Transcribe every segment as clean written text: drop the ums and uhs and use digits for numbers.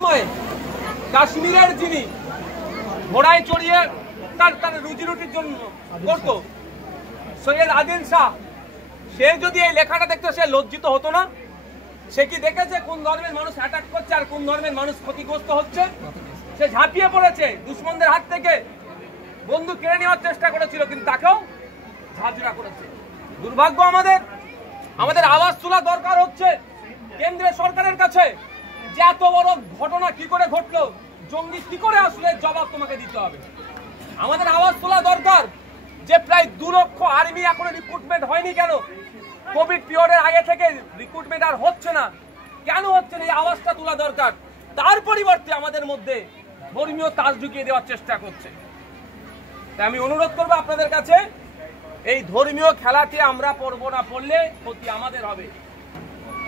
সময় কাশ্মীরের যিনি ঘোড়ায় চড়িয়ে তার রুজি রুটির জন্য করতো সৈয়দ আদিল শাহ, সে যদি এই লেখাটা দেখতো সে লজ্জিত হতো না? সে কি দেখেছে কোন ধর্মের মানুষ অ্যাটাক করছে আর কোন ধর্মের মানুষ ক্ষতিগ্রস্ত হচ্ছে? সে ঝাঁপিয়ে পড়েছে দুশমনদের হাত থেকে, বন্দুক কেড়ে নেওয়ার চেষ্টা করেছিল, কিন্তু তাকেও ঝাঁঝরা করেছে। দুর্ভাগ্য আমাদের আওয়াজ তোলা দরকার হচ্ছে কেন্দ্রীয় সরকারের কাছে যে এত বড় ঘটনা কি করে ঘটলো, জঙ্গি কি করে আসলে, জবাব তোমাকে দিতে হবে। আমাদের আওয়াজ তোলা দরকার যে প্রায় 2 লক্ষ আর্মি এখনো রিক্রুটমেন্ট হয়নি কেন? কোভিড পিরিয়ডের আগে থেকে রিক্রুটমেন্ট আর হচ্ছে না, কেন হচ্ছে না? এই আওয়াজটা তোলা দরকার। তার পরিবর্তে আমাদের মধ্যে ধর্মীয় তাস ঢুকিয়ে দেওয়ার চেষ্টা করছে। তাই আমি অনুরোধ করবো আপনাদের কাছে, এই ধর্মীয় খেলাতে আমরা পড়বো না, পড়লে ক্ষতি আমাদের হবে,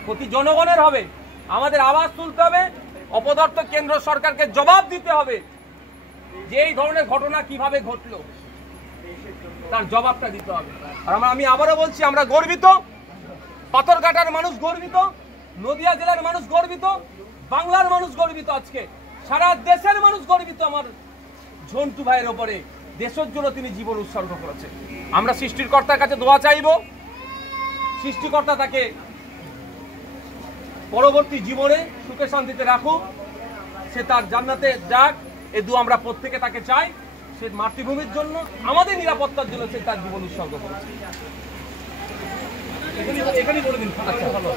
ক্ষতি জনগণের হবে। আমাদের আওয়াজ তুলতে হবে, অপদার্থ কেন্দ্র সরকারকে জবাব দিতে হবে যে এই ধরনের ঘটনা কিভাবে ঘটলো, তার জবাবটা দিতে হবে। আর আমি আবারও বলছি, আমরা গর্বিত, পাথরঘাটার মানুষ গর্বিত, নদিয়া জেলার মানুষ গর্বিত, বাংলার মানুষ গর্বিত, আজকে সারা দেশের মানুষ গর্বিত আমার ঝন্টু ভাইয়ের ওপরে। দেশের জন্য তিনি জীবন উৎসর্গ করেছেন। আমরা সৃষ্টিকর্তার কাছে দোয়া চাইব, সৃষ্টিকর্তা তাকে পরবর্তী জীবনে সুখে শান্তিতে রাখুক, সে তার জান্নাতে যাক, এই দোয়া আমরা প্রত্যেকে তাকে চাই। সে মাতৃভূমির জন্য, আমাদের নিরাপত্তার জন্য সে তার জীবন উৎসর্গ করেছে। এখানেই বলে দিন। আচ্ছা, ভালো।